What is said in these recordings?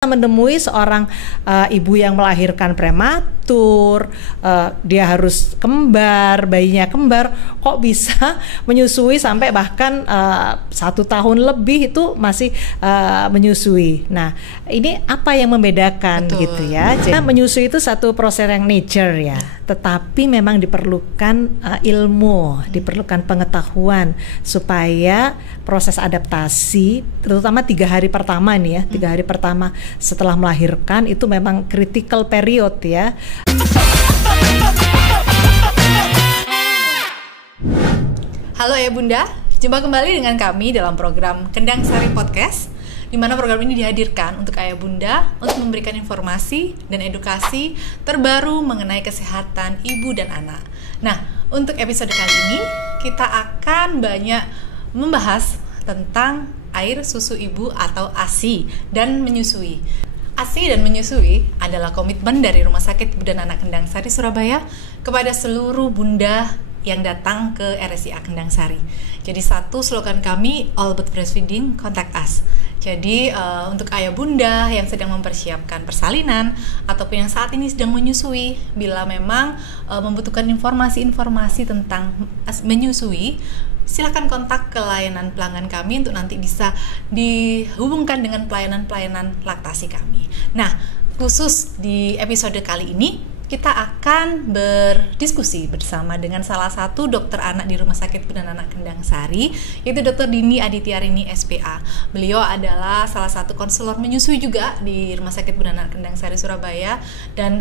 menemui seorang ibu yang melahirkan prematur, dia harus kembar, bayinya kembar, kok bisa menyusui sampai bahkan 1 tahun lebih itu masih menyusui. Nah, ini apa yang membedakan? Betul. Gitu ya. Jadi menyusui itu satu proses yang nature ya, tetapi memang diperlukan ilmu, diperlukan pengetahuan supaya proses adaptasi, terutama 3 hari pertama nih ya, 3 hari pertama setelah melahirkan itu memang critical period ya. Halo Ayah Bunda, jumpa kembali dengan kami dalam program Kendang Sari Podcast, di mana program ini dihadirkan untuk Ayah Bunda untuk memberikan informasi dan edukasi terbaru mengenai kesehatan ibu dan anak. Nah, untuk episode kali ini kita akan banyak membahas tentang air susu ibu atau ASI dan menyusui. ASI dan menyusui adalah komitmen dari Rumah Sakit Ibu dan Anak Kendang Sari Surabaya kepada seluruh bunda yang datang ke RSIA Kendang Sari. Jadi satu slogan kami, all about breastfeeding, contact us. Jadi untuk ayah bunda yang sedang mempersiapkan persalinan ataupun yang saat ini sedang menyusui, bila memang membutuhkan informasi-informasi tentang menyusui, silakan kontak ke layanan pelanggan kami untuk nanti bisa dihubungkan dengan pelayanan-pelayanan laktasi kami. Nah, khusus di episode kali ini kita akan berdiskusi bersama dengan salah satu dokter anak di Rumah Sakit Ibu dan Anak Kendang Sari, yaitu Dr. Dini Adityarini SPA. Beliau adalah salah satu konselor menyusui juga di Rumah Sakit Ibu dan Anak Kendang Sari Surabaya, dan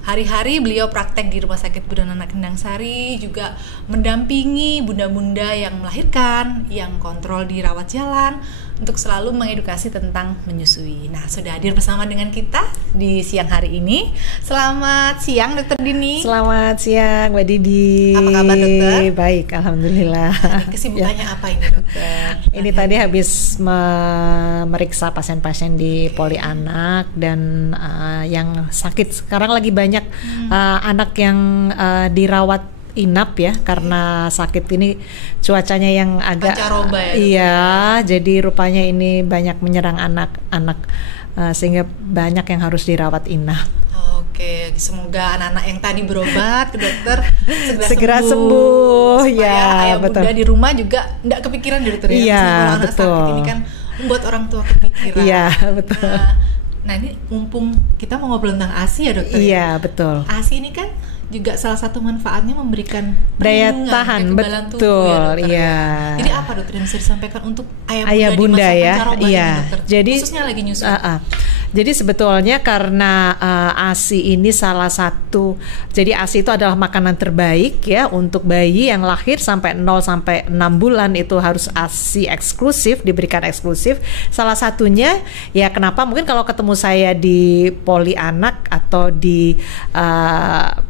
hari-hari beliau praktek di Rumah Sakit Ibu dan Anak Kendang Sari, juga mendampingi bunda-bunda yang melahirkan, yang kontrol di rawat jalan, untuk selalu mengedukasi tentang menyusui. Nah, sudah hadir bersama dengan kita di siang hari ini. Selamat siang, Dokter Dini. Selamat siang, Mbak Didi. Apa kabar, Dokter? Baik, alhamdulillah. Ini kesibukannya apa ini, Dokter? Ini tadi habis memeriksa pasien-pasien di Poli Anak dan yang sakit. Sekarang lagi banyak anak yang dirawat inap ya, karena sakit ini cuacanya yang agak pancaroba ya. Iya, jadi rupanya ini banyak menyerang anak-anak sehingga banyak yang harus dirawat inap. Oke, semoga anak-anak yang tadi berobat ke dokter segera sembuh ya. Ayah betul. Bunda di rumah juga enggak kepikiran ya, dokter ya. Iya, anak betul. sakit ini kan membuat orang tua kepikiran. Iya, betul. Nah, ini mumpung kita mau ngobrol tentang ASI ya, dokter. Iya, betul. ASI ini kan juga salah satu manfaatnya memberikan daya tahan, kekebalan betul, tubuh ya, dokter. Iya. Jadi apa, dokter, yang bisa disampaikan untuk ayah bunda di masa ya, pancaroba iya. ini, dokter? Jadi khususnya lagi nyusu. Jadi sebetulnya karena ASI ini salah satu, jadi ASI itu adalah makanan terbaik ya untuk bayi yang lahir sampai 0 sampai 6 bulan, itu harus ASI eksklusif, diberikan eksklusif. Salah satunya ya, kenapa mungkin kalau ketemu saya di Poli Anak atau di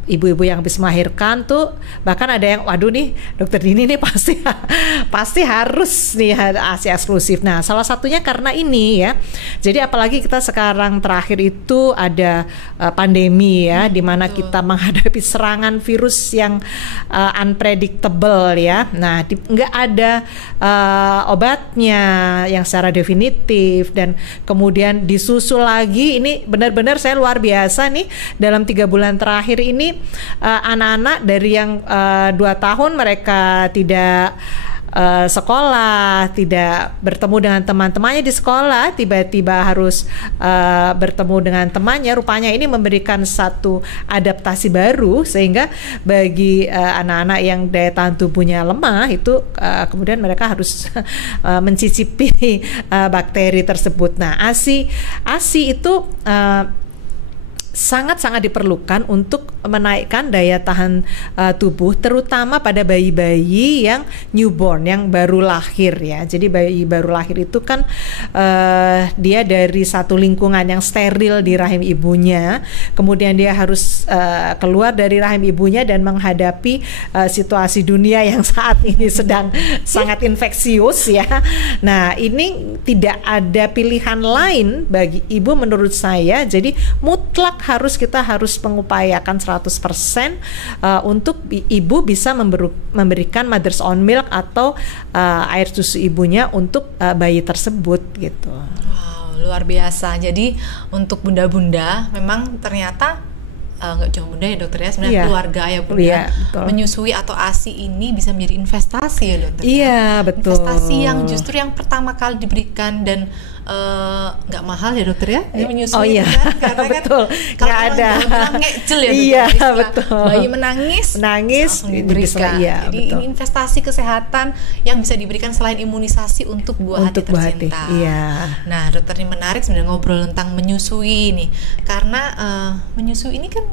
ibu-ibu yang habis melahirkan tuh, bahkan ada yang waduh nih Dokter Dini nih pasti harus nih ASI eksklusif. Nah, salah satunya karena ini ya. Jadi apalagi kita sekarang terakhir itu ada pandemi ya, di mana kita menghadapi serangan virus yang unpredictable ya. Nah, nggak ada obatnya yang secara definitif, dan kemudian disusul lagi. Ini benar-benar saya luar biasa nih, dalam 3 bulan terakhir ini anak-anak dari yang 2 tahun mereka tidak sekolah, tidak bertemu dengan teman-temannya di sekolah, tiba-tiba harus bertemu dengan temannya. Rupanya ini memberikan satu adaptasi baru, sehingga bagi anak-anak yang daya tahan tubuhnya lemah itu kemudian mereka harus mencicipi bakteri tersebut. Nah, ASI itu sangat-sangat diperlukan untuk menaikkan daya tahan tubuh, terutama pada bayi-bayi yang newborn, yang baru lahir ya. Jadi bayi baru lahir itu kan dia dari satu lingkungan yang steril di rahim ibunya, kemudian dia harus keluar dari rahim ibunya dan menghadapi situasi dunia yang saat ini sedang sangat infeksius ya. Nah, ini tidak ada pilihan lain bagi ibu menurut saya. Jadi mutlak kita harus mengupayakan 100% untuk ibu bisa memberikan mother's own milk atau air susu ibunya untuk bayi tersebut gitu. Wow, luar biasa. Jadi untuk bunda-bunda memang ternyata nggak cuma bunda ya dokter ya, sebenarnya keluarga ya bunda, menyusui atau ASI ini bisa menjadi investasi ya dokter. Iya betul. Investasi yang justru yang pertama kali diberikan dan nggak mahal ya dokter ya, menyusui. Oh iya, kan? Karena betul. Kalau ada. Bilang ngecel ya dokter. Iya betul. Bayi menangis langsung diberikan. Iya, jadi betul. ini investasi kesehatan yang bisa diberikan selain imunisasi untuk buah hati tercinta. Iya. Nah dokter, ini menarik sebenarnya ngobrol tentang menyusui ini, karena menyusui ini kan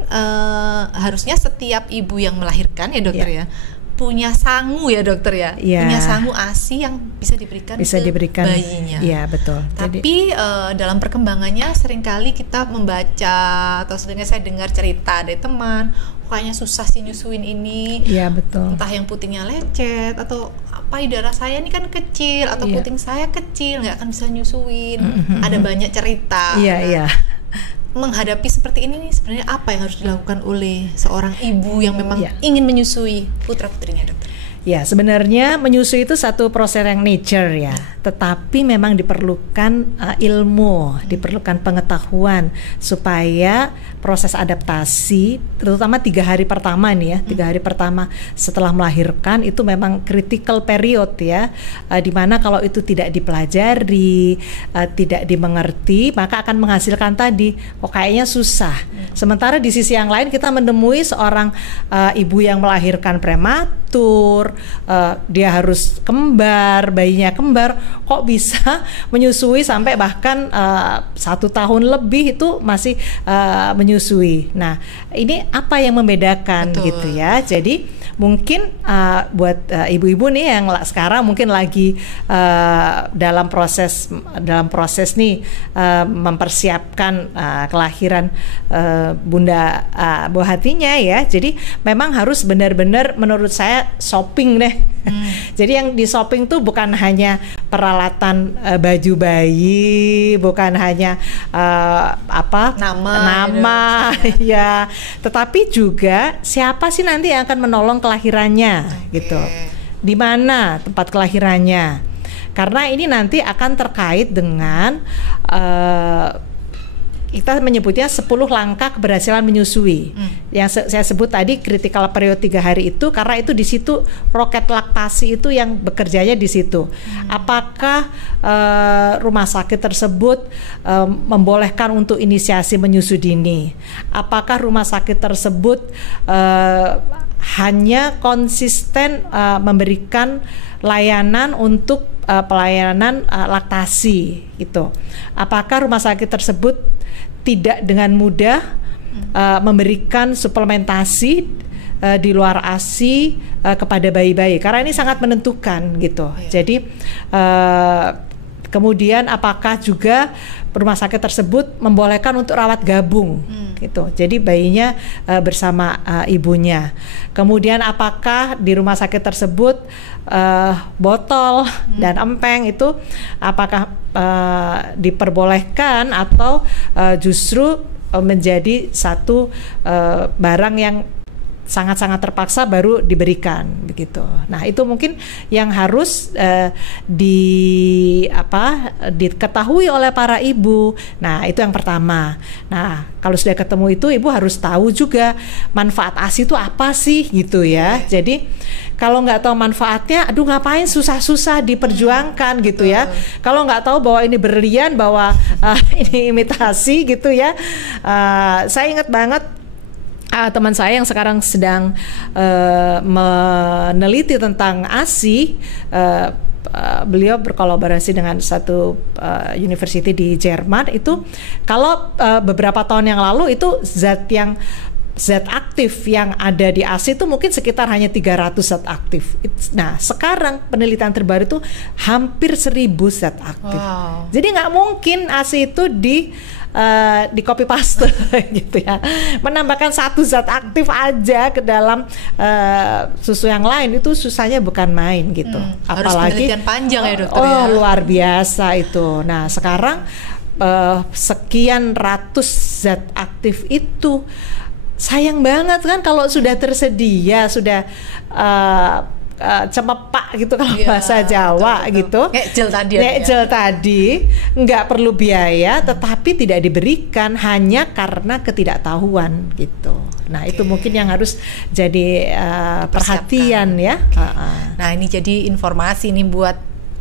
harusnya setiap ibu yang melahirkan ya dokter ya punya sangu ya dokter ya, punya sangu ASI yang bisa diberikan ke bayinya. Iya betul. Tapi dalam perkembangannya seringkali kita membaca atau seringkali saya dengar cerita dari teman, kayaknya susah sih nyusuin ini. Iya betul. Entah yang putingnya lecet atau payudara saya ini kan kecil atau puting saya kecil, nggak akan bisa nyusuin. Ada banyak cerita. Iya. Menghadapi seperti ini nih, sebenarnya apa yang harus dilakukan oleh seorang ibu yang memang ingin menyusui putra-putrinya dokter? Ya, sebenarnya menyusui itu satu proses yang nature ya, tetapi memang diperlukan ilmu, diperlukan pengetahuan supaya proses adaptasi, terutama 3 hari pertama nih ya, 3 hari pertama setelah melahirkan itu memang critical period ya, dimana kalau itu tidak dipelajari, tidak dimengerti, maka akan menghasilkan tadi, kayaknya susah. Sementara di sisi yang lain kita menemui seorang ibu yang melahirkan prematur, dia harus kembar, bayinya kembar, kok bisa menyusui sampai bahkan 1 tahun lebih itu masih menyusui. Nah, ini apa yang membedakan? Betul. Gitu ya. Jadi mungkin buat ibu-ibu nih yang sekarang mungkin lagi dalam proses nih mempersiapkan kelahiran bunda buah hatinya ya. Jadi memang harus benar-benar menurut saya shopping deh. Jadi yang di shopping tuh bukan hanya peralatan baju bayi, bukan hanya nama ya, tetapi juga siapa sih nanti yang akan menolong kelahirannya gitu. Di mana tempat kelahirannya? Karena ini nanti akan terkait dengan kita menyebutnya 10 langkah keberhasilan menyusui. Yang saya sebut tadi critical period 3 hari itu karena itu di situ roket laktasi itu yang bekerjanya di situ. Apakah rumah sakit tersebut membolehkan untuk inisiasi menyusui dini? Apakah rumah sakit tersebut hanya konsisten memberikan layanan untuk pelayanan laktasi gitu? Apakah rumah sakit tersebut tidak dengan mudah memberikan suplementasi di luar ASI kepada bayi-bayi, karena ini sangat menentukan gitu. Jadi kemudian apakah juga rumah sakit tersebut membolehkan untuk rawat gabung gitu. Jadi bayinya bersama ibunya. Kemudian apakah di rumah sakit tersebut botol dan empeng itu apakah diperbolehkan atau justru menjadi satu barang yang sangat-sangat terpaksa baru diberikan begitu. Nah, itu mungkin yang harus diketahui oleh para ibu. Nah, itu yang pertama. Nah, kalau sudah ketemu itu ibu harus tahu juga manfaat ASI itu apa sih gitu ya. Jadi kalau nggak tahu manfaatnya, aduh ngapain susah-susah diperjuangkan gitu ya. Kalau nggak tahu bahwa ini berlian, bahwa ini imitasi gitu ya. Saya ingat banget teman saya yang sekarang sedang meneliti tentang ASI. Beliau berkolaborasi dengan satu university di Jerman. Itu kalau beberapa tahun yang lalu itu zat aktif yang ada di ASI itu mungkin sekitar hanya 300 zat aktif. Nah, sekarang penelitian terbaru itu hampir 1000 zat aktif. Wow. Jadi nggak mungkin ASI itu di copy paste gitu ya. Menambahkan 1 zat aktif aja ke dalam susu yang lain itu susahnya bukan main gitu. Apalagi harus penelitian panjang ya dokter ya. Luar biasa itu. Nah, sekarang sekian ratus zat aktif itu sayang banget kan kalau sudah tersedia, sudah cemepak gitu kalau bahasa Jawa betul. Gitu. Ngejel tadi. Ngejel tadi nggak perlu biaya, tetapi tidak diberikan hanya karena ketidaktahuan gitu. Nah itu mungkin yang harus jadi perhatian ya. Nah ini jadi informasi nih buat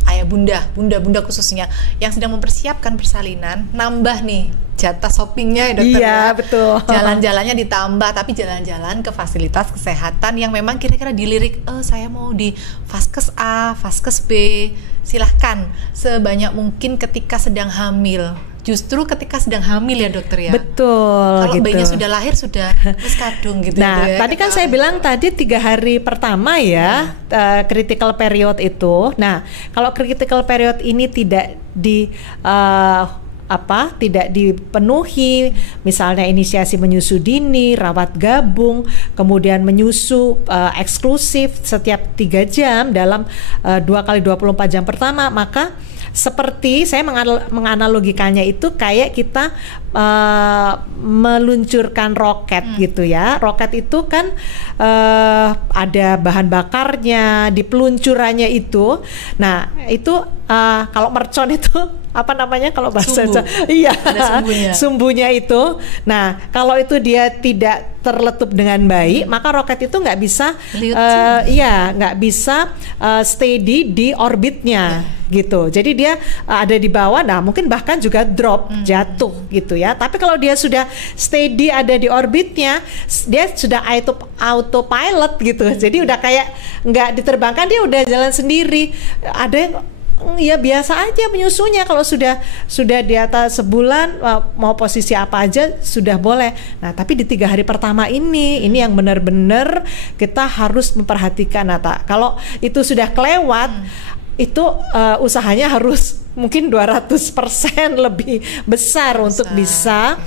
ayah bunda khususnya yang sedang mempersiapkan persalinan, nambah nih jatah shoppingnya ya dokter. Iya betul. Jalan-jalannya ditambah, tapi jalan-jalan ke fasilitas kesehatan yang memang kira-kira dilirik, saya mau di Vaskes A, Vaskes B, silahkan sebanyak mungkin ketika sedang hamil. Justru ketika sedang hamil ya dokter ya. Betul. Kalau bayinya sudah lahir sudah terus kadung gitu. Nah tadi kan saya bilang tadi 3 hari pertama ya critical period itu. Nah kalau critical period ini tidak tidak dipenuhi, misalnya inisiasi menyusu dini, rawat gabung, kemudian menyusu eksklusif setiap 3 jam dalam 2 kali 24 jam pertama, maka seperti saya menganalogikannya itu kayak kita meluncurkan roket gitu ya. Roket itu kan ada bahan bakarnya di peluncurannya itu. Nah itu kalau mercon itu apa namanya kalau bahasa iya sumbunya itu. Nah kalau itu dia tidak terletup dengan baik, maka roket itu nggak bisa nggak bisa steady di orbitnya gitu. Jadi dia ada di bawah, nah mungkin bahkan juga drop jatuh gitu ya. Tapi kalau dia sudah steady ada di orbitnya, dia sudah autopilot gitu. Jadi udah kayak nggak diterbangkan, dia udah jalan sendiri. Ada yang ya biasa aja menyusunya, kalau sudah di atas sebulan mau posisi apa aja sudah boleh. Nah tapi di 3 hari pertama ini yang benar-benar kita harus memperhatikan. Nah kalau itu sudah kelewat, itu usahanya harus mungkin 200% lebih besar untuk bisa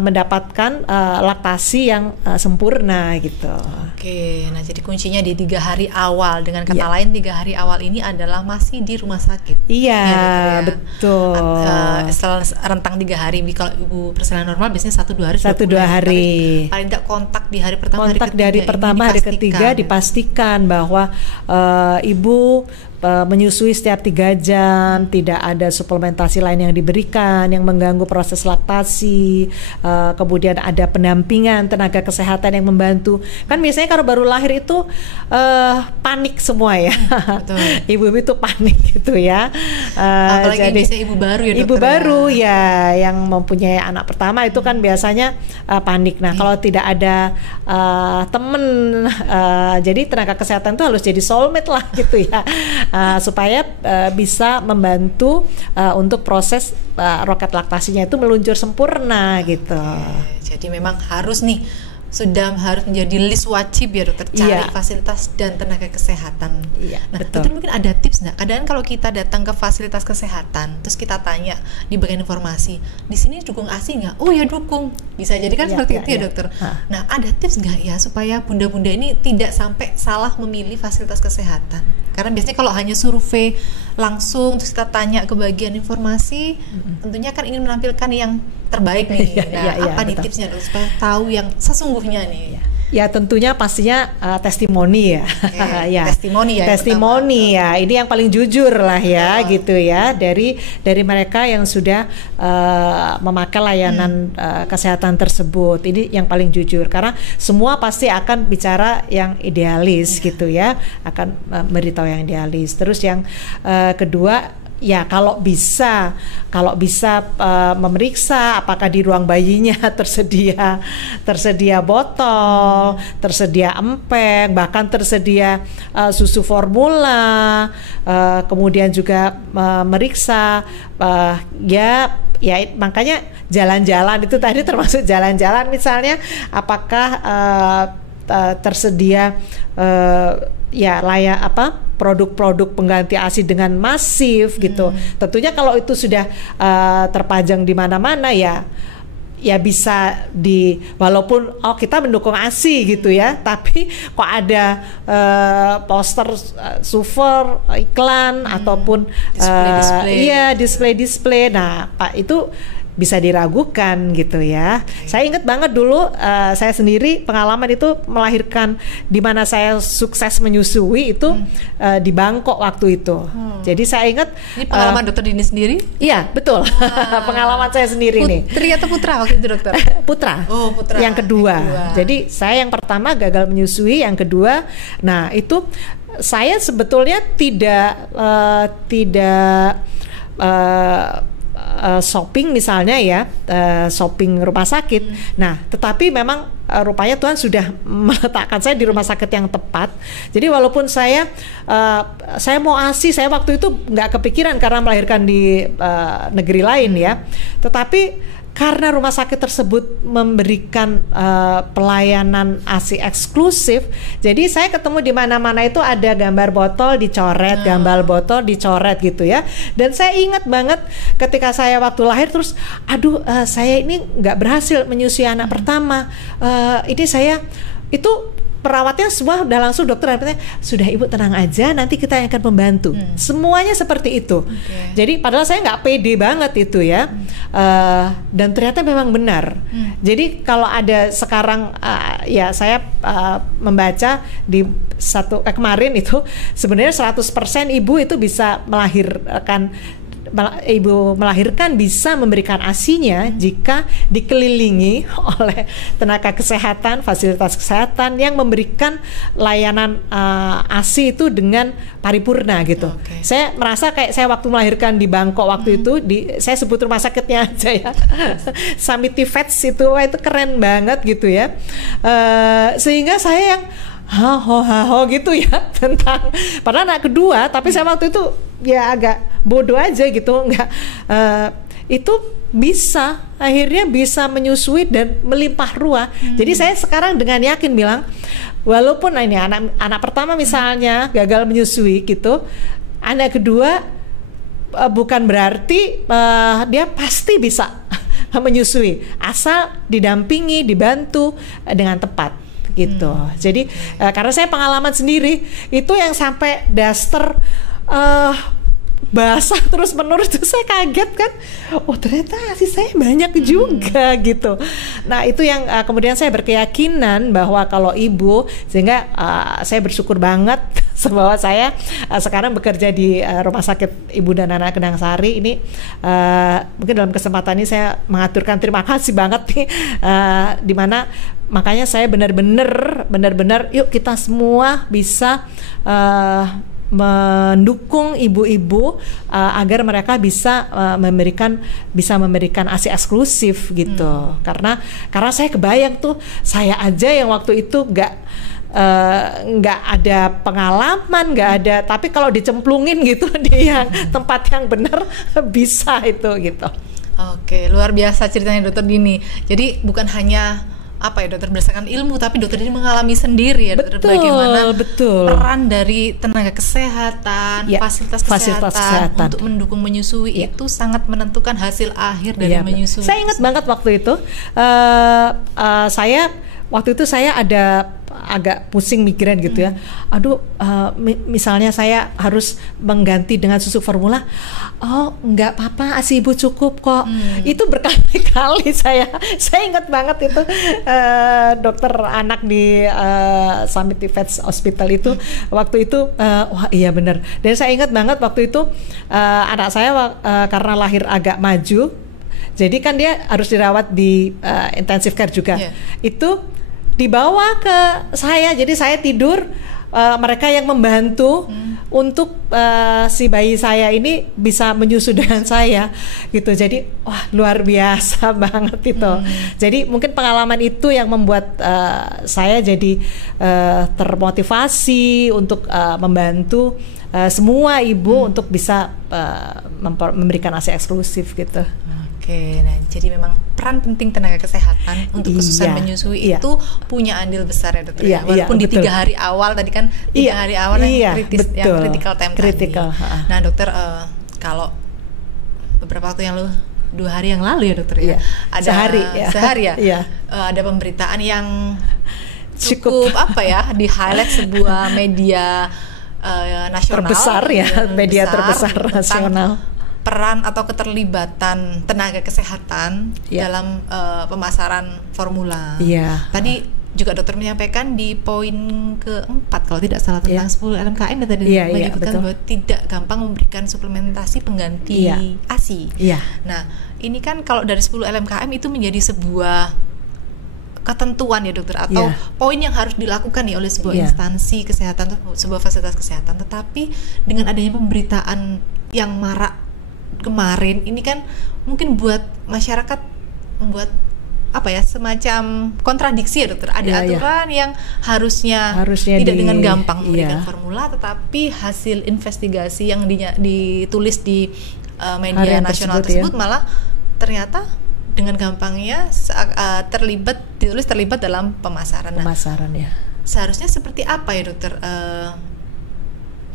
mendapatkan laktasi yang sempurna gitu. Oke, nah jadi kuncinya di 3 hari awal. Dengan kata lain 3 hari awal ini adalah masih di rumah sakit. Iya, betul. Setelah rentang 3 hari, kalau ibu persalinan normal biasanya 1-2 hari. 1-2 hari. Paling tidak kontak di hari pertama, hari ketiga dipastikan bahwa ibu menyusui setiap 3 jam, tidak ada suplementasi lain yang diberikan yang mengganggu proses laktasi, kemudian ada pendampingan tenaga kesehatan yang membantu. Kan biasanya kalau baru lahir itu panik semua ya, ibu-ibu itu panik gitu ya. Apalagi jadi biasanya ibu baru ya dokter. Ibu baru ya yang mempunyai anak pertama itu kan biasanya panik. Nah kalau tidak ada temen, jadi tenaga kesehatan itu harus jadi soulmate lah gitu ya. Supaya bisa membantu untuk proses roket laktasinya itu meluncur sempurna gitu. Jadi memang harus harus menjadi list wajib ya dokter, cari fasilitas dan tenaga kesehatan. Nah dokter mungkin ada tips nggak? Kadang kalau kita datang ke fasilitas kesehatan terus kita tanya di bagian informasi, di sini dukung ASI nggak? Oh ya dukung, bisa jadi kan seperti itu ya dokter. Nah ada tips nggak ya supaya bunda-bunda ini tidak sampai salah memilih fasilitas kesehatan? Karena biasanya kalau hanya survei langsung terus kita tanya ke bagian informasi, tentunya kan ingin menampilkan yang terbaik nih. Apa nih tipsnya supaya tahu yang sesungguhnya nih? Ya tentunya pastinya testimoni ya. Testimoni ya. Ini yang paling jujur lah ya gitu ya dari mereka yang sudah memakai layanan kesehatan tersebut. Ini yang paling jujur karena semua pasti akan bicara yang idealis gitu ya, akan memberitahu yang idealis. Terus yang kedua ya kalau bisa memeriksa apakah di ruang bayinya tersedia botol, tersedia empeng, bahkan tersedia susu formula, kemudian juga memeriksa ya makanya jalan-jalan itu tadi termasuk jalan-jalan misalnya apakah tersedia produk-produk pengganti ASI dengan masif gitu. Tentunya kalau itu sudah terpajang di mana-mana ya bisa walaupun kita mendukung ASI gitu ya, tapi kok ada poster super iklan ataupun display. Nah Pak itu bisa diragukan gitu ya. Saya ingat banget dulu saya sendiri pengalaman itu melahirkan di mana saya sukses menyusui itu di Bangkok waktu itu. Jadi saya ingat ini pengalaman dokter Dini sendiri? Iya, betul. Pengalaman saya sendiri nih. Putri atau putra waktu itu dokter? Putra. Oh, putra. Yang kedua. Jadi saya yang pertama gagal menyusui, yang kedua, nah itu saya sebetulnya tidak shopping misalnya ya, shopping rumah sakit. Nah, tetapi memang rupanya Tuhan sudah meletakkan saya di rumah sakit yang tepat. Jadi walaupun saya mau ASI, saya waktu itu nggak kepikiran karena melahirkan di negeri lain ya. Tetapi karena rumah sakit tersebut memberikan pelayanan ASI eksklusif, jadi saya ketemu di mana-mana itu ada gambar botol dicoret, gambar botol dicoret gitu ya. Dan saya ingat banget ketika saya waktu lahir terus, aduh saya ini nggak berhasil menyusui anak pertama. Ini saya itu perawatnya semua udah langsung dokter dan sudah ibu tenang aja, nanti kita yang akan membantu. Semuanya seperti itu. Jadi padahal saya nggak pede banget itu ya. Dan ternyata memang benar. Jadi kalau ada sekarang ya saya membaca di kemarin itu sebenarnya 100% ibu itu bisa melahirkan bisa memberikan ASI-nya jika dikelilingi oleh tenaga kesehatan, fasilitas kesehatan yang memberikan layanan ASI itu dengan paripurna gitu. Saya merasa kayak saya waktu melahirkan di Bangkok waktu itu, saya sebut rumah sakitnya aja ya, Samiti Vets itu keren banget gitu ya. Sehingga saya yang haho gitu ya tentang padahal anak kedua, tapi saya waktu itu ya agak bodoh aja gitu, nggak itu akhirnya bisa menyusui dan melimpah ruah. Jadi saya sekarang dengan yakin bilang, walaupun ini anak pertama misalnya gagal menyusui gitu, anak kedua bukan berarti dia pasti bisa menyusui asal didampingi, dibantu dengan tepat gitu. Jadi karena saya pengalaman sendiri itu yang sampai daster basah terus menerus, itu saya kaget kan, oh ternyata ASI saya banyak juga gitu. Nah itu yang kemudian saya berkeyakinan bahwa kalau ibu, sehingga saya bersyukur banget bahwa saya sekarang bekerja di Rumah Sakit Ibu dan Anak Kendangsari ini. Mungkin dalam kesempatan ini saya mengaturkan terima kasih banget nih, dimana makanya saya benar-benar yuk kita semua bisa mendukung ibu-ibu agar mereka bisa memberikan ASI eksklusif gitu. Karena saya kebayang tuh, saya aja yang waktu itu nggak ada pengalaman, nggak ada, tapi kalau dicemplungin gitu di tempat yang benar bisa itu gitu. Oke, luar biasa ceritanya dokter Dini. Jadi bukan hanya dokter berdasarkan ilmu, tapi dokter ini mengalami sendiri ya dokter, bagaimana peran dari tenaga kesehatan, fasilitas kesehatan untuk mendukung menyusui itu sangat menentukan hasil akhir dari menyusui. Saya ingat banget waktu itu, saya ada agak pusing migrain gitu ya. Aduh, misalnya saya harus mengganti dengan susu formula. Oh, nggak apa-apa, ASI ibu cukup kok. Itu berkali-kali saya ingat banget itu dokter anak di Samiti Vets Hospital itu waktu itu, wah iya benar. Dan saya ingat banget waktu itu anak saya karena lahir agak maju, jadi kan dia harus dirawat di intensive care juga. Itu dibawa ke saya, jadi saya tidur, mereka yang membantu untuk si bayi saya ini bisa menyusu dengan saya gitu. Jadi wah luar biasa banget itu. Jadi mungkin pengalaman itu yang membuat saya jadi termotivasi untuk membantu semua ibu untuk bisa memberikan ASI eksklusif gitu. Oke, nah jadi memang peran penting tenaga kesehatan untuk khususan menyusui itu punya andil besar ya dokter. Walaupun di 3 hari awal tadi kan 3 hari awal yang kritis, yang critical time tadi. Nah dokter, kalau beberapa waktu yang lalu, 2 hari yang lalu ya dokter ya, ada sehari ya, ada pemberitaan yang cukup di highlight sebuah media nasional terbesar ya, media terbesar nasional. peran atau keterlibatan tenaga kesehatan dalam pemasaran formula. Tadi juga dokter menyampaikan di poin keempat kalau tidak salah tentang 10 LMKM tadi menyebutkan bahwa tidak gampang memberikan suplementasi pengganti ASI. Nah, ini kan kalau dari 10 LMKM itu menjadi sebuah ketentuan ya dokter, atau poin yang harus dilakukan nih oleh sebuah instansi kesehatan atau sebuah fasilitas kesehatan. Tetapi dengan adanya pemberitaan yang marak kemarin ini kan mungkin buat masyarakat membuat semacam kontradiksi ya dokter. Ada aturan yang harusnya tidak dengan gampang memberikan formula, tetapi hasil investigasi yang ditulis di media nasional tersebut malah ternyata dengan gampangnya ditulis terlibat dalam pemasaran. Seharusnya seperti apa ya dokter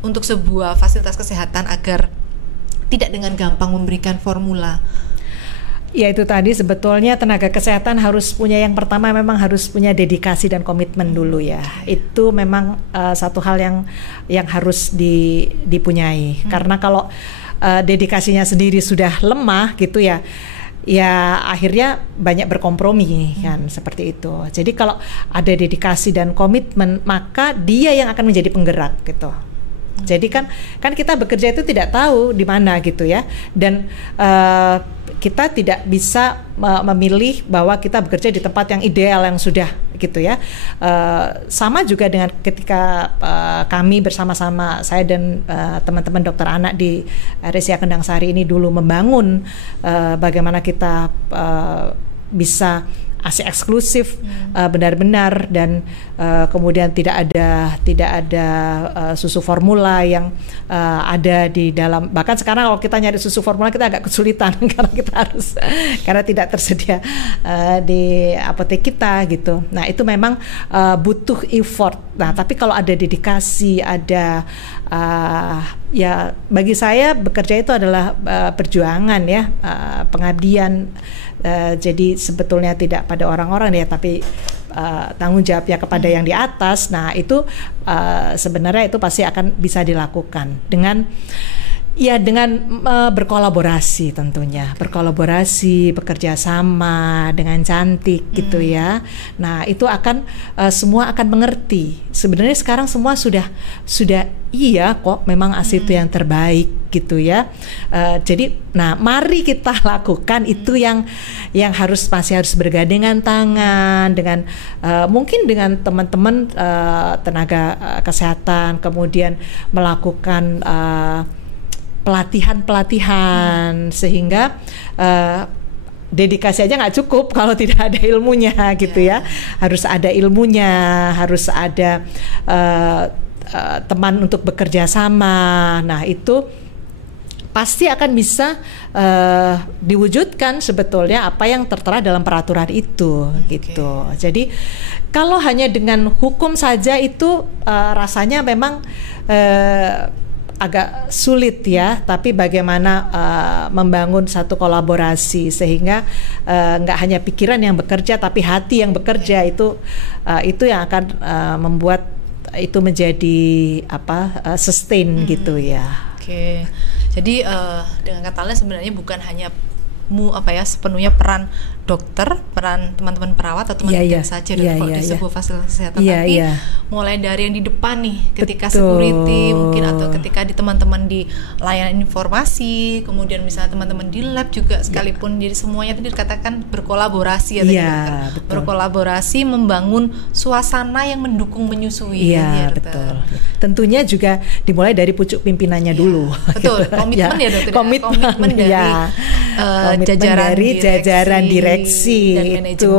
untuk sebuah fasilitas kesehatan agar tidak dengan gampang memberikan formula? Ya, itu tadi sebetulnya tenaga kesehatan harus punya, yang pertama memang harus punya dedikasi dan komitmen dulu ya. Itu memang satu hal yang harus dipunyai. Karena kalau dedikasinya sendiri sudah lemah gitu ya akhirnya banyak berkompromi kan, seperti itu. Jadi kalau ada dedikasi dan komitmen, maka dia yang akan menjadi penggerak gitu. Jadi kan kita bekerja itu tidak tahu di mana gitu ya, dan kita tidak bisa memilih bahwa kita bekerja di tempat yang ideal yang sudah gitu ya. Sama juga dengan ketika kami bersama-sama, saya dan teman-teman dokter anak di RSCA Kendang Sari ini dulu membangun bagaimana kita bisa ASI eksklusif benar-benar, dan kemudian tidak ada susu formula yang ada di dalam. Bahkan sekarang kalau kita nyari susu formula kita agak kesulitan karena tidak tersedia di apotek kita gitu. Nah, itu memang butuh effort. Nah, tapi kalau ada dedikasi, ada ya bagi saya bekerja itu adalah perjuangan ya, pengabdian. Jadi sebetulnya tidak pada orang-orang ya, tapi tanggung jawabnya kepada yang di atas. Nah, itu sebenarnya itu pasti akan bisa dilakukan dengan berkolaborasi tentunya, bekerja sama dengan cantik gitu ya. Nah, itu akan semua akan mengerti. Sebenarnya sekarang semua sudah iya kok, memang ASI itu yang terbaik gitu ya. Jadi, nah mari kita lakukan itu yang masih harus bergandengan tangan dengan mungkin dengan teman-teman tenaga kesehatan, kemudian melakukan pelatihan sehingga dedikasi aja nggak cukup kalau tidak ada ilmunya gitu ya. Harus ada ilmunya, harus ada teman untuk bekerja sama. Nah, itu pasti akan bisa diwujudkan sebetulnya apa yang tertera dalam peraturan itu gitu. Jadi kalau hanya dengan hukum saja itu rasanya memang agak sulit ya, tapi bagaimana membangun satu kolaborasi sehingga nggak hanya pikiran yang bekerja tapi hati yang bekerja, itu yang akan membuat itu menjadi sustain gitu ya. Jadi dengan kata lain sebenarnya bukan hanya sepenuhnya peran dokter, peran teman-teman perawat atau teman-teman saja di sebuah fasilitas kesehatan, tapi mulai dari yang di depan nih, ketika security mungkin, atau ketika di teman-teman di layanan informasi, kemudian misalnya teman-teman di lab juga sekalipun. Jadi semuanya tadi dikatakan berkolaborasi ya, berkolaborasi membangun suasana yang mendukung menyusui. Betul. Tentunya juga dimulai dari pucuk pimpinannya dulu. Betul, gitu. Komitmen ya dokter. Komitmen dari jajaran direksi itu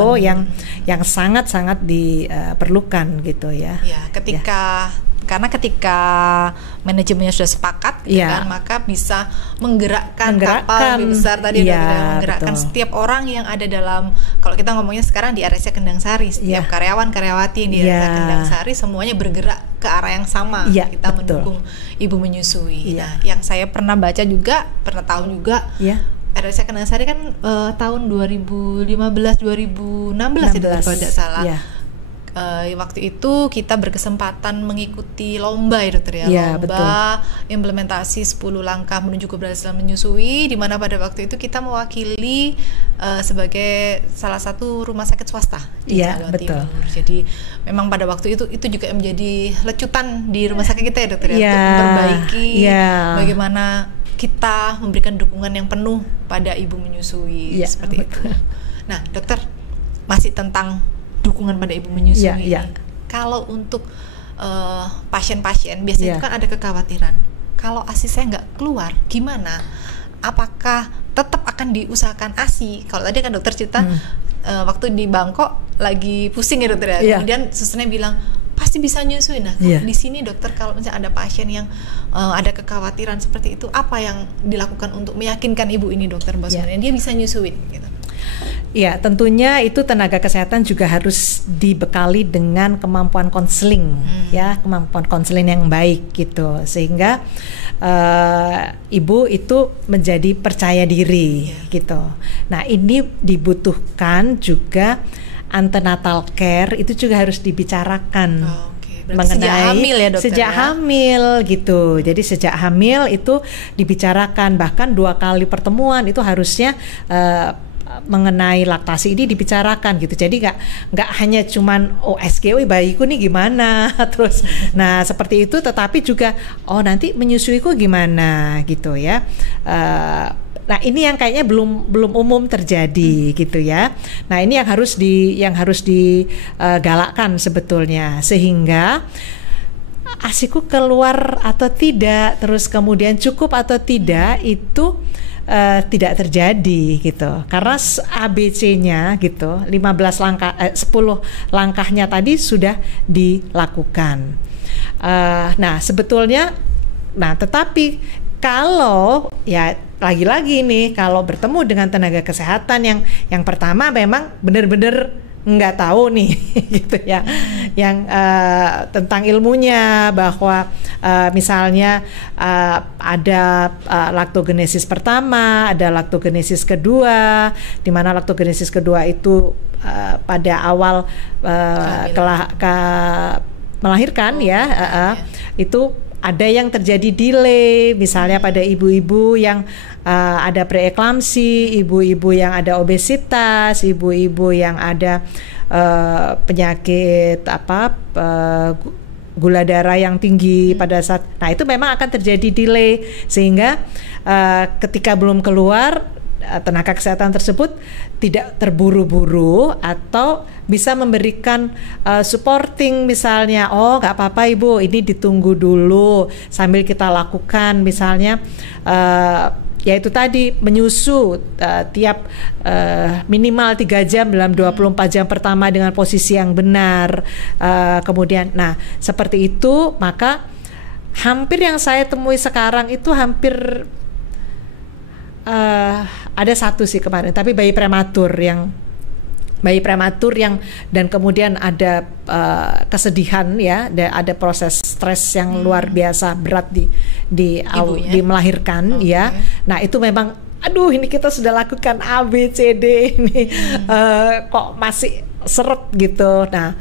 yang sangat-sangat diperlukan gitu ya. Karena ketika manajemennya sudah sepakat gitu kan, maka bisa menggerakkan kapal lebih besar tadi, menggerakkan setiap orang yang ada dalam, kalau kita ngomongnya sekarang di RSCA Kendang Sari, setiap karyawan-karyawati yang di RSCA Kendang Sari semuanya bergerak ke arah yang sama. Kita mendukung ibu menyusui. Nah, yang saya pernah baca juga, pernah tahu juga, RSCA Kendang Sari kan tahun 2015-2016 itu kalau tidak salah waktu itu kita berkesempatan mengikuti lomba ya dokter ya, lomba betul. implementasi 10 langkah menuju keberhasilan menyusui, di mana pada waktu itu kita mewakili sebagai salah satu rumah sakit swasta di Jawa Timur. Jadi memang pada waktu itu juga menjadi lecutan di rumah sakit kita ya dokter ya, untuk memperbaiki bagaimana kita memberikan dukungan yang penuh pada ibu menyusui seperti itu. Nah dokter, masih tentang dukungan pada ibu menyusui ini. Kalau untuk pasien-pasien biasanya itu kan ada kekhawatiran, kalau ASI saya nggak keluar gimana? Apakah tetap akan diusahakan ASI? Kalau tadi kan dokter cerita waktu di Bangkok lagi pusing ya dokter ya, kemudian susternya bilang pasti bisa nyusui. Nah di sini dokter, kalau misalnya ada pasien yang ada kekhawatiran seperti itu, apa yang dilakukan untuk meyakinkan ibu ini dokter bahwa sebenarnya dia bisa nyusuin gitu? Ya, tentunya itu tenaga kesehatan juga harus dibekali dengan kemampuan konseling, ya, kemampuan konseling yang baik gitu, sehingga ibu itu menjadi percaya diri gitu. Nah, ini dibutuhkan juga antenatal care, itu juga harus dibicarakan. Mengenai sejak hamil ya dokter? Sejak hamil gitu. Jadi sejak hamil itu dibicarakan, bahkan 2 kali pertemuan itu harusnya mengenai laktasi ini dibicarakan gitu. Jadi nggak hanya cuman SGO bayiku nih gimana terus nah seperti itu, tetapi juga nanti menyusuiku gimana gitu ya. Nah ini yang kayaknya belum umum terjadi gitu ya. Nah ini yang harus digalakkan sebetulnya, sehingga ASIku keluar atau tidak, terus kemudian cukup atau tidak, itu tidak terjadi gitu, karena ABC-nya gitu, 10 langkahnya tadi sudah dilakukan. Nah sebetulnya, tetapi kalau ya lagi-lagi nih, kalau bertemu dengan tenaga kesehatan yang pertama memang benar-benar nggak tahu nih gitu ya, yang tentang ilmunya, bahwa misalnya ada laktogenesis pertama, ada laktogenesis kedua, di mana laktogenesis kedua itu pada awal melahirkan itu ada yang terjadi delay, misalnya pada ibu-ibu yang ada preeklamsi, ibu-ibu yang ada obesitas, ibu-ibu yang ada penyakit gula darah yang tinggi pada saat, nah itu memang akan terjadi delay, sehingga ketika belum keluar, tenaga kesehatan tersebut tidak terburu-buru atau bisa memberikan supporting, misalnya nggak apa-apa ibu, ini ditunggu dulu sambil kita lakukan misalnya yaitu tadi menyusu tiap minimal 3 jam dalam 24 jam pertama dengan posisi yang benar, kemudian seperti itu. Maka hampir yang saya temui sekarang itu hampir ada satu sih kemarin, tapi bayi prematur yang dan kemudian ada kesedihan ya, ada proses stres yang luar biasa berat di melahirkan ya. Nah itu memang ini kita sudah lakukan A B C D ini kok masih seret gitu. Nah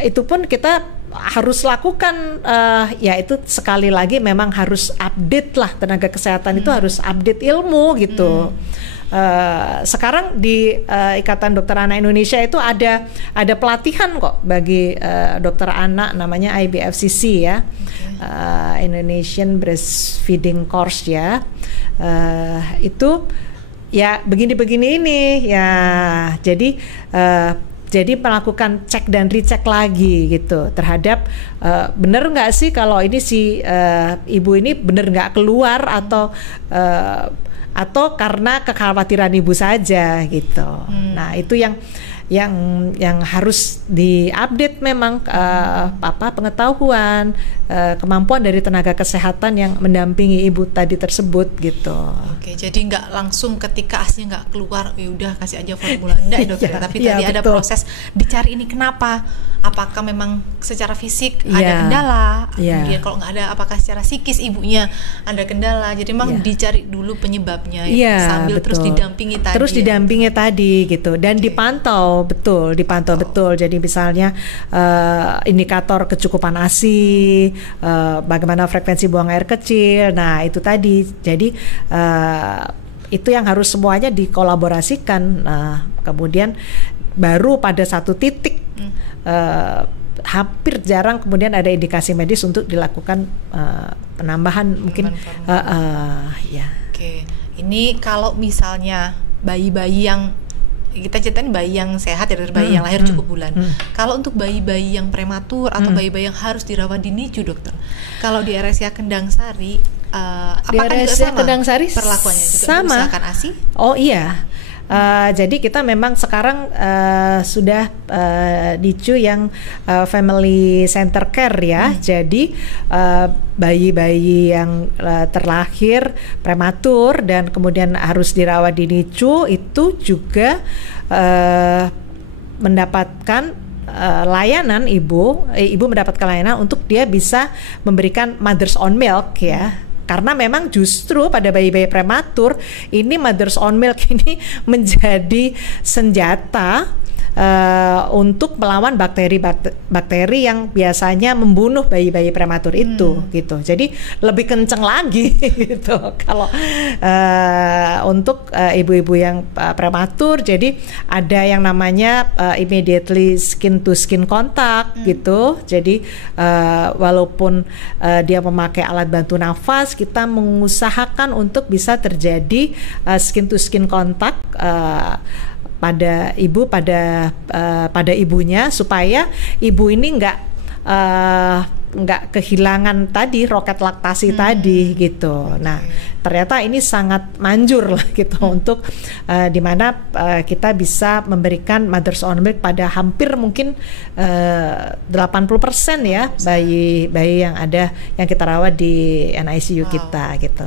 itu pun kita harus lakukan, ya itu sekali lagi memang harus update lah, tenaga kesehatan itu harus update ilmu gitu. Sekarang di Ikatan Dokter Anak Indonesia itu ada pelatihan kok bagi dokter anak, namanya IBFCC ya, Indonesian Breastfeeding Course ya. Itu ya begini-begini ini ya, jadi melakukan cek dan recheck lagi gitu terhadap bener nggak sih kalau ini si ibu ini bener nggak keluar atau karena kekhawatiran ibu saja gitu. Nah itu yang harus diupdate memang pengetahuan kemampuan dari tenaga kesehatan yang mendampingi ibu tadi tersebut gitu. Oke, jadi nggak langsung ketika ASI-nya nggak keluar, ya udah kasih aja formula, enggak ya dokter. Tapi tadi ada proses dicari ini kenapa? Apakah memang secara fisik ada kendala? Kemudian kalau nggak ada, apakah secara psikis ibunya ada kendala? Jadi memang dicari dulu penyebabnya, sambil terus didampingi tadi. Terus didampingi tadi gitu, dan dipantau betul. Jadi misalnya indikator kecukupan ASI, bagaimana frekuensi buang air kecil. Nah itu tadi. Jadi itu yang harus semuanya dikolaborasikan. Nah kemudian baru pada satu titik hampir jarang kemudian ada indikasi medis untuk dilakukan penambahan mungkin Oke. Ini kalau misalnya bayi-bayi yang kita ceritain bayi yang sehat ya, dari bayi yang lahir cukup bulan. Kalau untuk bayi-bayi yang prematur atau bayi-bayi yang harus dirawat di NICU dokter, kalau di RSCA Kendangsari apakah juga sama Kendangsari perlakuannya juga sama usahakan ASI? Oh iya. Jadi kita memang sekarang sudah NICU yang family center care ya. Jadi bayi-bayi yang terlahir prematur dan kemudian harus dirawat di NICU itu juga mendapatkan layanan ibu mendapatkan layanan untuk dia bisa memberikan mother's own milk ya. Karena memang justru pada bayi-bayi prematur ini mother's own milk ini menjadi senjata untuk melawan bakteri yang biasanya membunuh bayi-bayi prematur itu gitu. Jadi lebih kenceng lagi gitu kalau untuk ibu-ibu yang prematur. Jadi ada yang namanya immediately skin to skin contact gitu. Jadi walaupun dia memakai alat bantu nafas, kita mengusahakan untuk bisa terjadi skin to skin contact pada ibu pada ibunya supaya ibu ini nggak kehilangan tadi roket laktasi tadi gitu. Nah ternyata ini sangat manjur lah gitu untuk dimana kita bisa memberikan mother's own milk pada hampir mungkin 80% ya bayi yang ada yang kita rawat di NICU kita gitu.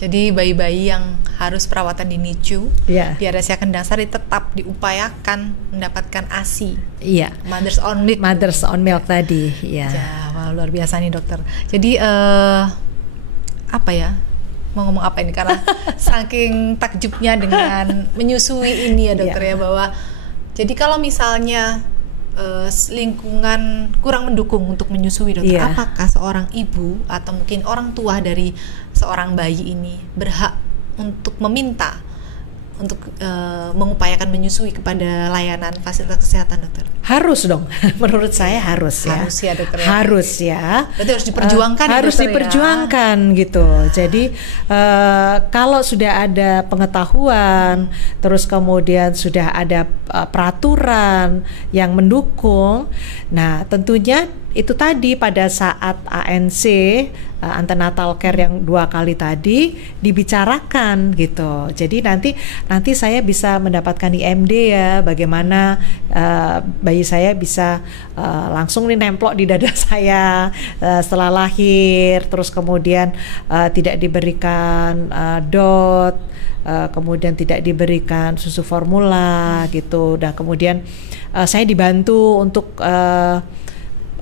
Jadi bayi-bayi yang harus perawatan di NICU di RSCA Kendangsari tetap diupayakan mendapatkan ASI. Iya. Mother's own milk tadi. Iya. Wah, luar biasa nih dokter. Jadi apa ya? Mau ngomong apa ini? Karena saking takjubnya dengan menyusui ini ya dokter ya, bahwa jadi kalau misalnya lingkungan kurang mendukung untuk menyusui dokter, apakah seorang ibu atau mungkin orang tua dari seorang bayi ini berhak untuk meminta untuk mengupayakan menyusui kepada layanan fasilitas kesehatan dokter? Harus dong, menurut saya harus ya. Harus ya dokter. Harus ya. Berarti harus diperjuangkan. Harus diperjuangkan gitu. Jadi kalau sudah ada pengetahuan, terus kemudian sudah ada peraturan yang mendukung, nah tentunya itu tadi pada saat ANC antenatal care yang 2 kali tadi dibicarakan gitu. Jadi nanti saya bisa mendapatkan IMD ya, bagaimana bayi saya bisa langsung nih nemplok di dada saya setelah lahir, terus kemudian tidak diberikan DOT, kemudian tidak diberikan susu formula gitu. Dan kemudian saya dibantu untuk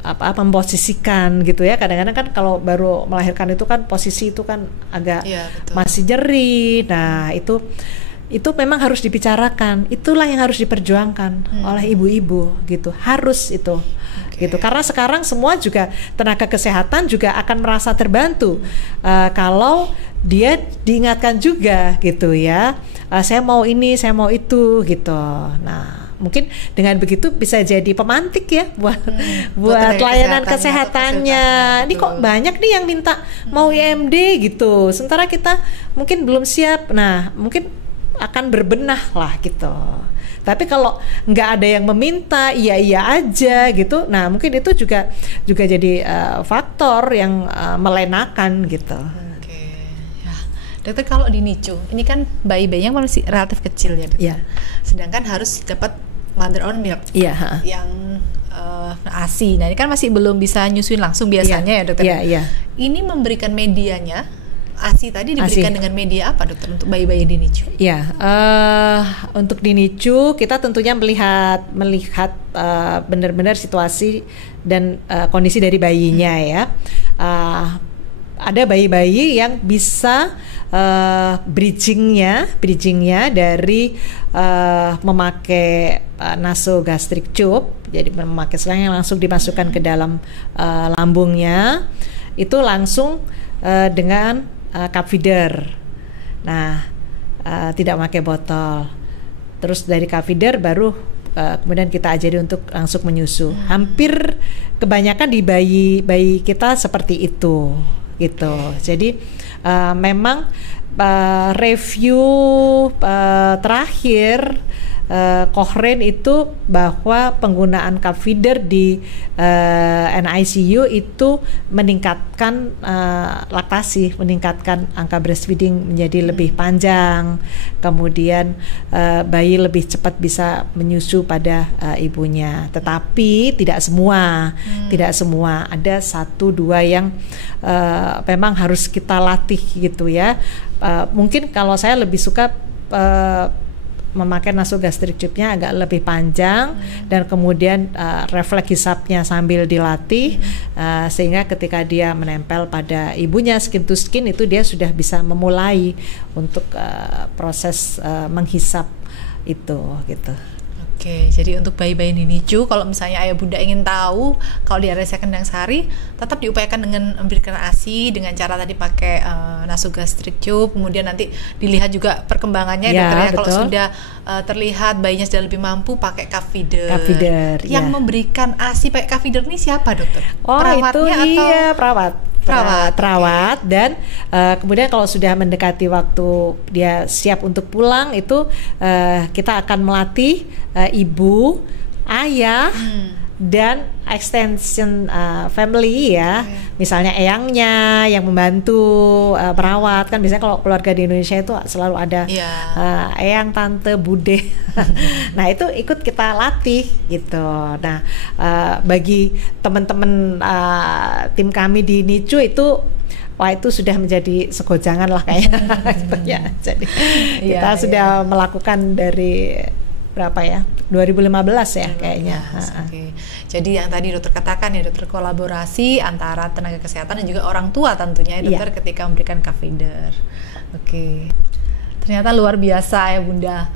memposisikan gitu ya. Kadang-kadang kan kalau baru melahirkan itu kan posisi itu kan agak masih nyeri. Nah itu memang harus dibicarakan. Itulah yang harus diperjuangkan oleh ibu-ibu gitu. Harus itu gitu. Karena sekarang semua juga tenaga kesehatan juga akan merasa terbantu kalau dia diingatkan juga gitu ya. Saya mau ini, saya mau itu gitu. Nah mungkin dengan begitu bisa jadi pemantik ya buat layanan kesehatannya. Ini kok banyak nih yang minta mau IMD gitu, sementara kita mungkin belum siap. Nah mungkin akan berbenah lah gitu. Tapi kalau nggak ada yang meminta, iya aja gitu, nah mungkin itu juga jadi faktor yang melenakan gitu. Dokter, kalau di NICU ini kan bayi-bayi yang masih relatif kecil ya dokter. Sedangkan harus dapat mother own milk yang ASI. Nah, ini kan masih belum bisa nyusuin langsung biasanya ya dokter. Iya. Ini memberikan medianya, ASI tadi diberikan dengan media apa dokter untuk bayi-bayi di NICU? Ya, untuk di NICU kita tentunya melihat benar-benar situasi dan kondisi dari bayinya ya. Ada bayi-bayi yang bisa bridgingnya dari memakai nasogastric tube, jadi memakai selang yang langsung dimasukkan ke dalam lambungnya, itu langsung dengan cup feeder. Nah, tidak pakai botol. Terus dari cup feeder baru kemudian kita ajari untuk langsung menyusu. Hampir kebanyakan di bayi kita seperti itu. Gitu. Jadi memang review terakhir Cochrane itu bahwa penggunaan cup feeder di NICU itu meningkatkan laktasi, meningkatkan angka breastfeeding menjadi lebih panjang, kemudian bayi lebih cepat bisa menyusu pada ibunya. Tetapi tidak semua, ada 1-2 yang memang harus kita latih gitu ya. Mungkin kalau saya lebih suka memakai nasogastric tube-nya agak lebih panjang dan kemudian refleks hisapnya sambil dilatih sehingga ketika dia menempel pada ibunya skin to skin itu dia sudah bisa memulai untuk proses menghisap itu gitu. Oke, jadi untuk bayi-bayi di NICU, kalau misalnya ayah bunda ingin tahu, kalau di RSC Kendang Sari, tetap diupayakan dengan memberikan ASI dengan cara tadi pakai nasogastric tube, kemudian nanti dilihat juga perkembangannya ya, dokter ya. Kalau sudah terlihat bayinya sudah lebih mampu, pakai cup feeder. Yang memberikan ASI pakai cup feeder ini siapa dokter? Perawatnya itu atau? Perawat dan kemudian kalau sudah mendekati waktu dia siap untuk pulang itu kita akan melatih ibu, ayah dan extension family ya, misalnya eyangnya yang membantu perawat, kan biasanya kalau keluarga di Indonesia itu selalu ada eyang, tante, bude. Nah itu ikut kita latih gitu. Nah bagi teman-teman tim kami di NICU itu wah itu sudah menjadi segojangan lah kayaknya. Ya, jadi kita sudah melakukan dari berapa ya? 2015 ya kayaknya. Okay. Jadi yang tadi dokter katakan ya dokter, kolaborasi antara tenaga kesehatan dan juga orang tua tentunya ya dokter ketika memberikan cup feeder. Oke. Ternyata luar biasa ya bunda,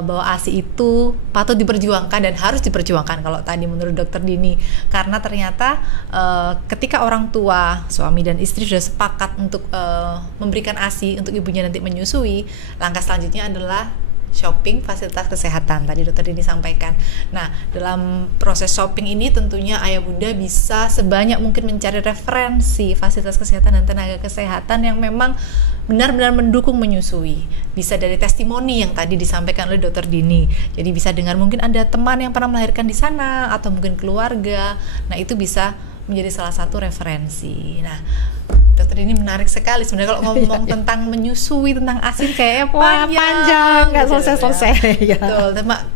bahwa ASI itu patut diperjuangkan dan harus diperjuangkan kalau tadi menurut dokter Dini, karena ternyata ketika orang tua, suami dan istri sudah sepakat untuk memberikan ASI untuk ibunya nanti menyusui, langkah selanjutnya adalah shopping fasilitas kesehatan, tadi dokter Dini sampaikan. Nah, dalam proses shopping ini tentunya ayah bunda bisa sebanyak mungkin mencari referensi fasilitas kesehatan dan tenaga kesehatan yang memang benar-benar mendukung menyusui. Bisa dari testimoni yang tadi disampaikan oleh dokter Dini. Jadi bisa dengar mungkin ada teman yang pernah melahirkan di sana atau mungkin keluarga. Nah, itu bisa menjadi salah satu referensi. Nah, dokter ini menarik sekali sebenarnya kalau ngomong tentang menyusui, tentang ASI kayaknya panjang nggak selesai-selesai. Betul,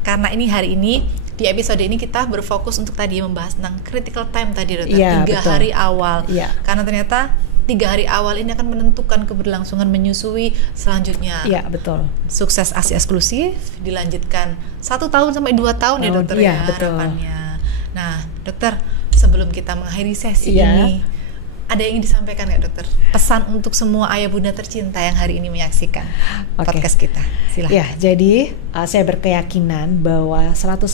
karena ini hari ini di episode ini kita berfokus untuk tadi membahas tentang critical time tadi dokter, 3 hari awal. Karena ternyata 3 hari awal ini akan menentukan keberlangsungan menyusui selanjutnya. Iya, betul. Sukses ASI eksklusif dilanjutkan 1 tahun sampai 2 tahun ya dokter ya harapannya. Nah, dokter, sebelum kita mengakhiri sesi ini, ada yang ingin disampaikan nggak dokter? Pesan untuk semua ayah bunda tercinta yang hari ini menyaksikan podcast kita. Silahkan. Ya, jadi saya berkeyakinan bahwa 100%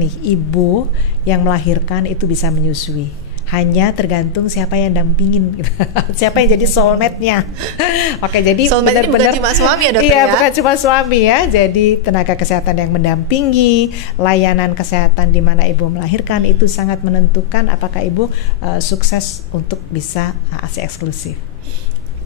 nih ibu yang melahirkan itu bisa menyusui. Hanya tergantung siapa yang dampingin, siapa yang jadi soulmate-nya. Oke, jadi soulmate ini bukan cuma suami ya dokter ya? Iya, bukan cuma suami ya. Jadi tenaga kesehatan yang mendampingi, layanan kesehatan di mana ibu melahirkan itu sangat menentukan apakah ibu sukses untuk bisa ASI eksklusif.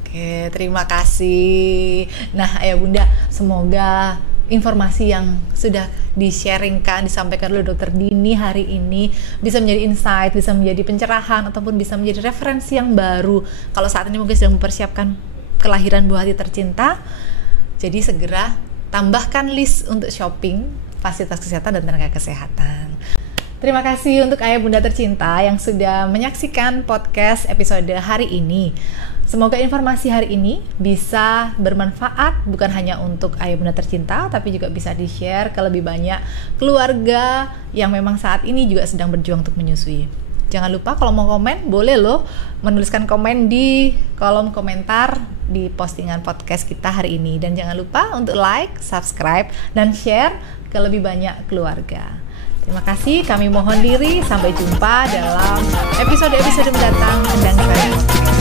Oke, terima kasih. Nah, ayah bunda, semoga informasi yang sudah di-sharingkan, disampaikan oleh dokter Dini hari ini bisa menjadi insight, bisa menjadi pencerahan, ataupun bisa menjadi referensi yang baru kalau saat ini mungkin sedang mempersiapkan kelahiran buah hati tercinta. Jadi segera tambahkan list untuk shopping fasilitas kesehatan dan tenaga kesehatan. Terima kasih untuk ayah bunda tercinta yang sudah menyaksikan podcast episode hari ini. Semoga informasi hari ini bisa bermanfaat bukan hanya untuk ayah bunda tercinta, tapi juga bisa di-share ke lebih banyak keluarga yang memang saat ini juga sedang berjuang untuk menyusui. Jangan lupa kalau mau komen, boleh loh menuliskan komen di kolom komentar di postingan podcast kita hari ini. Dan jangan lupa untuk like, subscribe, dan share ke lebih banyak keluarga. Terima kasih, kami mohon diri. Sampai jumpa dalam episode-episode mendatang. Kendang Sari.